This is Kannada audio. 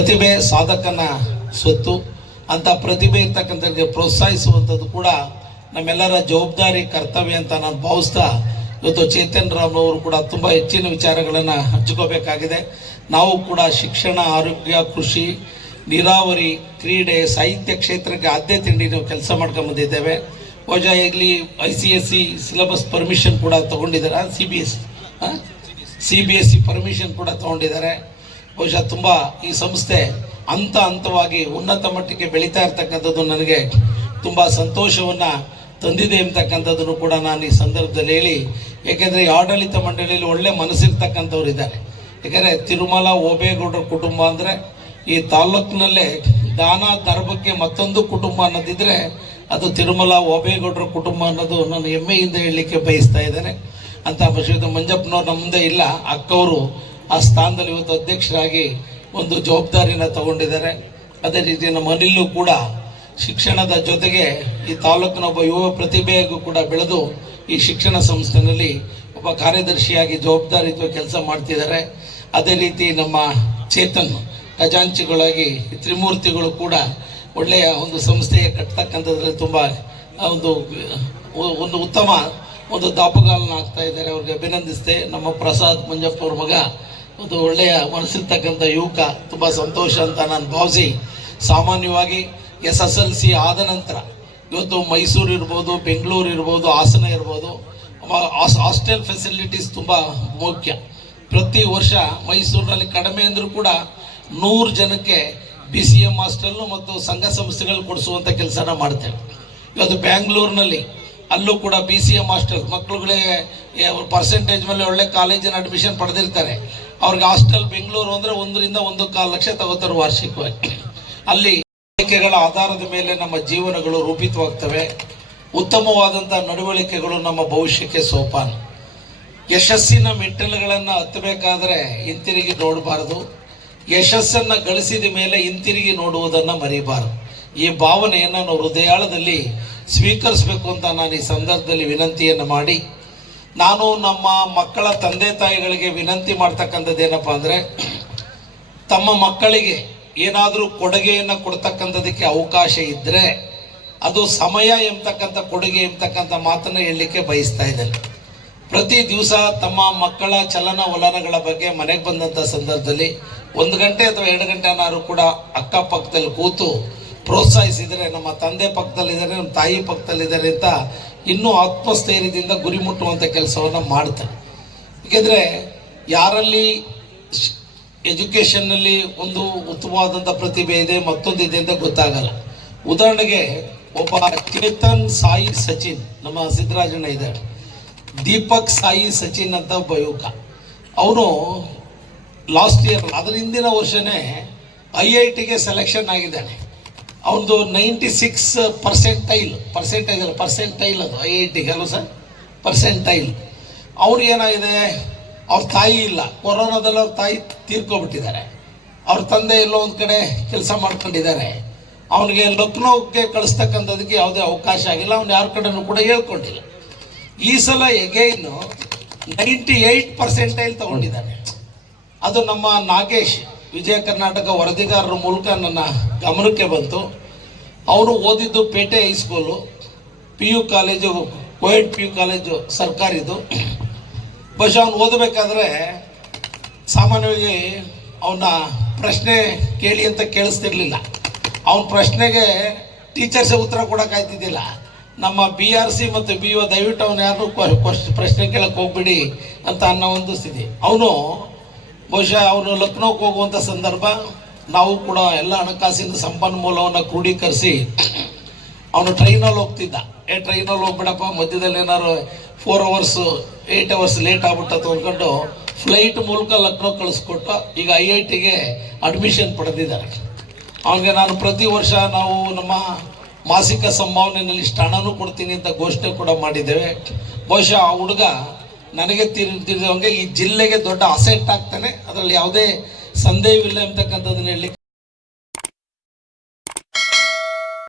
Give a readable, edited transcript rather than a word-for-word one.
ಪ್ರತಿಭೆ ಸಾಧಕನ ಸ್ವತ್ತು. ಅಂತ ಪ್ರತಿಭೆ ಇರ್ತಕ್ಕಂಥವ್ರಿಗೆ ಪ್ರೋತ್ಸಾಹಿಸುವಂಥದ್ದು ಕೂಡ ನಮ್ಮೆಲ್ಲರ ಜವಾಬ್ದಾರಿ, ಕರ್ತವ್ಯ ಅಂತ ನಾನು ಭಾವಿಸ್ತಾ ಇವತ್ತು ಚೇತನ್ ರಾಮ್ ಅವರು ಕೂಡ ತುಂಬ ಹೆಚ್ಚಿನ ವಿಚಾರಗಳನ್ನು ಹಂಚ್ಕೋಬೇಕಾಗಿದೆ. ನಾವು ಕೂಡ ಶಿಕ್ಷಣ, ಆರೋಗ್ಯ, ಕೃಷಿ, ನೀರಾವರಿ, ಕ್ರೀಡೆ, ಸಾಹಿತ್ಯ ಕ್ಷೇತ್ರಕ್ಕೆ ಆದ್ಯತೆ ನೀಡಿ ನಾವು ಕೆಲಸ ಮಾಡ್ಕೊಂಡು ಬಂದಿದ್ದೇವೆ. ಬಹುಶಃ ಇಲ್ಲಿ ICSE ಸಿಲೆಬಸ್ ಪರ್ಮಿಷನ್ ಕೂಡ ತಗೊಂಡಿದ್ದಾರೆ, CBSE ಪರ್ಮಿಷನ್ ಕೂಡ ತಗೊಂಡಿದ್ದಾರೆ. ಬಹುಶಃ ತುಂಬ ಈ ಸಂಸ್ಥೆ ಹಂತವಾಗಿ ಉನ್ನತ ಮಟ್ಟಕ್ಕೆ ಬೆಳೀತಾ ಇರ್ತಕ್ಕಂಥದ್ದು ನನಗೆ ತುಂಬ ಸಂತೋಷವನ್ನು ತಂದಿದೆ ಅಂತಕ್ಕಂಥದ್ದನ್ನು ಕೂಡ ನಾನು ಈ ಸಂದರ್ಭದಲ್ಲಿ ಹೇಳಿ, ಏಕೆಂದರೆ ಈ ಆಡಳಿತ ಮಂಡಳಿಯಲ್ಲಿ ಒಳ್ಳೆ ಮನಸ್ಸಿರ್ತಕ್ಕಂಥವ್ರು ಇದ್ದಾರೆ. ಯಾಕೆಂದರೆ ತಿರುಮಲ ಓಬೇಗೌಡರ ಕುಟುಂಬ ಅಂದರೆ ಈ ತಾಲ್ಲೂಕಿನಲ್ಲೇ ದಾನ ಧರ್ಮಕ್ಕೆ ಮತ್ತೊಂದು ಕುಟುಂಬ ಅನ್ನೋದಿದ್ರೆ ಅದು ತಿರುಮಲ ಓಬೇಗೌಡರ ಕುಟುಂಬ ಅನ್ನೋದು ನಾನು ಹೆಮ್ಮೆಯಿಂದ ಹೇಳಲಿಕ್ಕೆ ಬಯಸ್ತಾ ಇದ್ದೇನೆ. ಅಂತ ಮಂಜಪ್ಪನವ್ರು ನಮ್ಮ ಮುಂದೆ ಇಲ್ಲ, ಅಕ್ಕವರು ಆ ಸ್ಥಾನದಲ್ಲಿ ಇವತ್ತು ಅಧ್ಯಕ್ಷರಾಗಿ ಒಂದು ಜವಾಬ್ದಾರಿನ ತಗೊಂಡಿದ್ದಾರೆ. ಅದೇ ರೀತಿ ನಮ್ಮ ಅನಿಲ್ಲೂ ಕೂಡ ಶಿಕ್ಷಣದ ಜೊತೆಗೆ ಈ ತಾಲೂಕಿನ ಒಬ್ಬ ಯುವ ಪ್ರತಿಭೆಯಾಗೂ ಕೂಡ ಬೆಳೆದು ಈ ಶಿಕ್ಷಣ ಸಂಸ್ಥೆಯಲ್ಲಿ ಒಬ್ಬ ಕಾರ್ಯದರ್ಶಿಯಾಗಿ ಜವಾಬ್ದಾರಿಯುತ ಕೆಲಸ ಮಾಡ್ತಿದ್ದಾರೆ. ಅದೇ ರೀತಿ ನಮ್ಮ ಚೇತನ್ ಖಜಾಂಚಿಗಳಾಗಿ ತ್ರಿಮೂರ್ತಿಗಳು ಕೂಡ ಒಳ್ಳೆಯ ಒಂದು ಸಂಸ್ಥೆಯ ಕಟ್ಟತಕ್ಕಂಥದ್ರಲ್ಲಿ ತುಂಬ ಒಂದು ಉತ್ತಮ ಒಂದು ದಾಪುಗಾಲನ್ನ ಆಗ್ತಾ ಇದ್ದಾರೆ. ಅವ್ರಿಗೆ ಅಭಿನಂದಿಸ್ತೆ. ನಮ್ಮ ಪ್ರಸಾದ್ ಮಂಜಪ್ಪ ಅವ್ರ ಮಗ ಒಂದು ಒಳ್ಳೆಯ ಮನಸ್ಸಿರ್ತಕ್ಕಂಥ ಯುವಕ, ತುಂಬ ಸಂತೋಷ ಅಂತ ನಾನು ಭಾವಿಸಿ, ಸಾಮಾನ್ಯವಾಗಿ SSLC ಆದ ನಂತರ ಇವತ್ತು ಮೈಸೂರು ಇರ್ಬೋದು, ಬೆಂಗಳೂರು ಇರ್ಬೋದು, ಹಾಸನ ಇರ್ಬೋದು, ಹಾಸ್ಟೆಲ್ ಫೆಸಿಲಿಟೀಸ್ ತುಂಬ ಮುಖ್ಯ. ಪ್ರತಿ ವರ್ಷ ಮೈಸೂರಿನಲ್ಲಿ ಕಡಿಮೆ ಅಂದರೂ ಕೂಡ 100 ಜನಕ್ಕೆ BCM ಹಾಸ್ಟೆಲ್ಲು ಮತ್ತು ಸಂಘ ಸಂಸ್ಥೆಗಳು ಕೊಡಿಸುವಂಥ ಕೆಲಸನ ಮಾಡ್ತೇವೆ. ಇವತ್ತು ಬ್ಯಾಂಗ್ಳೂರಿನಲ್ಲಿ ಅಲ್ಲೂ ಕೂಡ BCM ಹಾಸ್ಟೆಲ್ ಮಕ್ಕಳುಗಳಿಗೆ ಪರ್ಸೆಂಟೇಜ್ ಮೇಲೆ ಒಳ್ಳೆ ಕಾಲೇಜಿನ ಅಡ್ಮಿಷನ್ ಪಡೆದಿರ್ತಾರೆ. ಅವ್ರಿಗೆ ಹಾಸ್ಟೆಲ್ ಬೆಂಗಳೂರು ಅಂದರೆ 1 ರಿಂದ 1.25 ಲಕ್ಷ ತಗೋತಾರೆ ವಾರ್ಷಿಕವಾಗಿ. ಅಲ್ಲಿ ನಡವಳಿಕೆಗಳ ಆಧಾರದ ಮೇಲೆ ನಮ್ಮ ಜೀವನಗಳು ರೂಪಿತವಾಗ್ತವೆ. ಉತ್ತಮವಾದಂಥ ನಡವಳಿಕೆಗಳು ನಮ್ಮ ಭವಿಷ್ಯಕ್ಕೆ ಸೋಪಾನ. ಯಶಸ್ಸಿನ ಮೆಟ್ಟಿಲುಗಳನ್ನು ಹತ್ತಬೇಕಾದ್ರೆ ಹಿಂತಿರುಗಿ ನೋಡಬಾರದು. ಯಶಸ್ಸನ್ನು ಗಳಿಸಿದ ಮೇಲೆ ಹಿಂತಿರುಗಿ ನೋಡುವುದನ್ನು ಮರಿಬಾರದು. ಈ ಭಾವನೆಯನ್ನು ನಾವು ಹೃದಯಾಳದಲ್ಲಿ ಸ್ವೀಕರಿಸಬೇಕು ಅಂತ ನಾನು ಈ ಸಂದರ್ಭದಲ್ಲಿ ವಿನಂತಿಯನ್ನು ಮಾಡಿ, ನಾನು ನಮ್ಮ ಮಕ್ಕಳ ತಂದೆ ತಾಯಿಗಳಿಗೆ ವಿನಂತಿ ಮಾಡ್ತಕ್ಕಂಥದ್ದೇನಪ್ಪ ಅಂದರೆ, ತಮ್ಮ ಮಕ್ಕಳಿಗೆ ಏನಾದರೂ ಕೊಡುಗೆಯನ್ನು ಕೊಡ್ತಕ್ಕಂಥದಕ್ಕೆ ಅವಕಾಶ ಇದ್ದರೆ ಅದು ಸಮಯ ಎಂಬತಕ್ಕಂಥ ಕೊಡುಗೆ ಎಂಬತಕ್ಕಂಥ ಮಾತನ್ನು ಹೇಳಲಿಕ್ಕೆ ಬಯಸ್ತಾ ಇದ್ದೇನೆ. ಪ್ರತಿ ದಿವಸ ತಮ್ಮ ಮಕ್ಕಳ ಚಲನವಲನಗಳ ಬಗ್ಗೆ ಮನೆಗೆ ಬಂದಂಥ ಸಂದರ್ಭದಲ್ಲಿ 1 ಗಂಟೆ ಅಥವಾ 2 ಗಂಟೆನಾದ್ರು ಕೂಡ ಅಕ್ಕಪಕ್ಕದಲ್ಲಿ ಕೂತು ಪ್ರೋತ್ಸಾಹಿಸಿದರೆ, ನಮ್ಮ ತಂದೆ ಪಕ್ಕದಲ್ಲಿದ್ದಾರೆ, ನಮ್ಮ ತಾಯಿ ಪಕ್ಕದಲ್ಲಿದ್ದಾರೆ ಅಂತ ಇನ್ನೂ ಆತ್ಮಸ್ಥೈರ್ಯದಿಂದ ಗುರಿ ಮುಟ್ಟುವಂಥ ಕೆಲಸವನ್ನು ಮಾಡ್ತಾರೆ. ಏಕೆಂದರೆ ಯಾರಲ್ಲಿ ಎಜುಕೇಷನ್ನಲ್ಲಿ ಒಂದು ಉತ್ತಮವಾದಂಥ ಪ್ರತಿಭೆ ಇದೆ, ಮತ್ತೊಂದಿದೆ ಅಂತ ಗೊತ್ತಾಗಲ್ಲ. ಉದಾಹರಣೆಗೆ ಒಬ್ಬ ಚೇತನ್ ಸಾಯಿ ಸಚಿನ್, ನಮ್ಮ ಸಿದ್ದರಾಜಣ್ಣ ಇದ್ದಾರೆ, ದೀಪಕ್ ಸಾಯಿ ಸಚಿನ್ ಅಂತ ಒಬ್ಬ ಯುವಕ. ಅವನು ಲಾಸ್ಟ್ ಇಯರ್, ಅದರ ಹಿಂದಿನ ವರ್ಷನೇ IITಗೆ ಸೆಲೆಕ್ಷನ್ ಆಗಿದ್ದಾನೆ. ಅವನದು 96% ಪರ್ಸೆಂಟೈಲ್ ಅದು IITಗೆ ಅಲ್ಲ ಸರ್, ಪರ್ಸೆಂಟೈಲ್. ಅವ್ರಿಗೇನಾಗಿದೆ, ಅವ್ರ ತಾಯಿ ಇಲ್ಲ, ಕೊರೋನಾದಲ್ಲಿ ಅವ್ರ ತಾಯಿ ತೀರ್ಕೊಬಿಟ್ಟಿದ್ದಾರೆ. ಅವ್ರ ತಂದೆ ಎಲ್ಲೋ ಒಂದು ಕಡೆ ಕೆಲಸ ಮಾಡ್ಕೊಂಡಿದ್ದಾರೆ. ಅವನಿಗೆ ಲಕ್ನೋಗೆ ಕಳಿಸ್ತಕ್ಕಂಥದಕ್ಕೆ ಯಾವುದೇ ಅವಕಾಶ ಆಗಿಲ್ಲ. ಅವ್ನು ಯಾರ ಕಡೆನೂ ಕೂಡ ಹೇಳ್ಕೊಂಡಿಲ್ಲ. ಈ ಸಲ ಎಗೈನು 98% ತಗೊಂಡಿದ್ದಾನೆ. ಅದು ನಮ್ಮ ನಾಗೇಶ್ ವಿಜಯ ಕರ್ನಾಟಕ ವರದಿಗಾರರ ಮೂಲಕ ನನ್ನ ಗಮನಕ್ಕೆ ಬಂತು. ಅವನು ಓದಿದ್ದು ಪೇಟೆ high school, PU college, coed PU college ಸರ್ಕಾರಿದು. ಬಹುಶಃ ಅವನು ಓದಬೇಕಾದ್ರೆ ಸಾಮಾನ್ಯವಾಗಿ ಅವನ ಪ್ರಶ್ನೆ ಕೇಳಿ ಅಂತ ಕೇಳಿಸ್ತಿರ್ಲಿಲ್ಲ. ಅವನ ಪ್ರಶ್ನೆಗೆ ಟೀಚರ್ಸೇ ಉತ್ತರ ಕೊಡೋಕ್ಕಾಯ್ತಿದ್ದಿಲ್ಲ. ನಮ್ಮ BRC ಮತ್ತು BO ದಯವಿಟ್ಟು ಅವನು ಯಾರು ಪ್ರಶ್ನೆ ಕೇಳಕ್ಕೆ ಹೋಗ್ಬಿಡಿ ಅಂತ ಅನ್ನೋ ಒಂದು ಸ್ಥಿತಿ. ಬಹುಶಃ ಅವನು ಲಕ್ನೋಕ್ಕೆ ಹೋಗುವಂಥ ಸಂದರ್ಭ, ನಾವು ಕೂಡ ಎಲ್ಲ ಹಣಕಾಸಿನ ಸಂಪನ್ಮೂಲವನ್ನು ಕ್ರೋಢೀಕರಿಸಿ ಅವನು ಟ್ರೈನಲ್ಲಿ ಹೋಗ್ತಿದ್ದ. ಟ್ರೈನಲ್ಲಿ ಹೋಗ್ಬಿಡಪ್ಪ, ಮಧ್ಯದಲ್ಲಿ ಏನಾದ್ರು 4 ಅವರ್ಸ್ 8 ಅವರ್ಸ್ ಲೇಟ್ ಆಗ್ಬಿಟ್ಟು ಅಂದ್ಕೊಂಡು ಫ್ಲೈಟ್ ಮೂಲಕ ಲಕ್ನೋ ಕಳಿಸ್ಕೊಟ್ಟು ಈಗ IITಗೆ ಅಡ್ಮಿಷನ್ ಪಡೆದಿದ್ದಾರೆ. ಅವನಿಗೆ ನಾನು ಪ್ರತಿ ವರ್ಷ ನಾವು ನಮ್ಮ ಮಾಸಿಕ ಸಂಭಾವನೆಯಲ್ಲಿ ಇಷ್ಟು ಹಣನೂ ಕೊಡ್ತೀನಿ ಅಂತ ಘೋಷಣೆ ಕೂಡ ಮಾಡಿದ್ದೇವೆ. ಬಹುಶಃ ಆ ಹುಡುಗ ನನಗೆ ತಿಳಿದವಂಗೆ ಈ ಜಿಲ್ಲೆಗೆ ದೊಡ್ಡ ಅಸೆಟ್ ಆಗ್ತಾನೆ, ಅದರಲ್ಲಿ ಯಾವುದೇ ಸಂದೇಹವಿಲ್ಲ ಎಂಬತಕ್ಕಂಥದ್ದನ್ನು ಹೇಳಲಿಕ್ಕೆ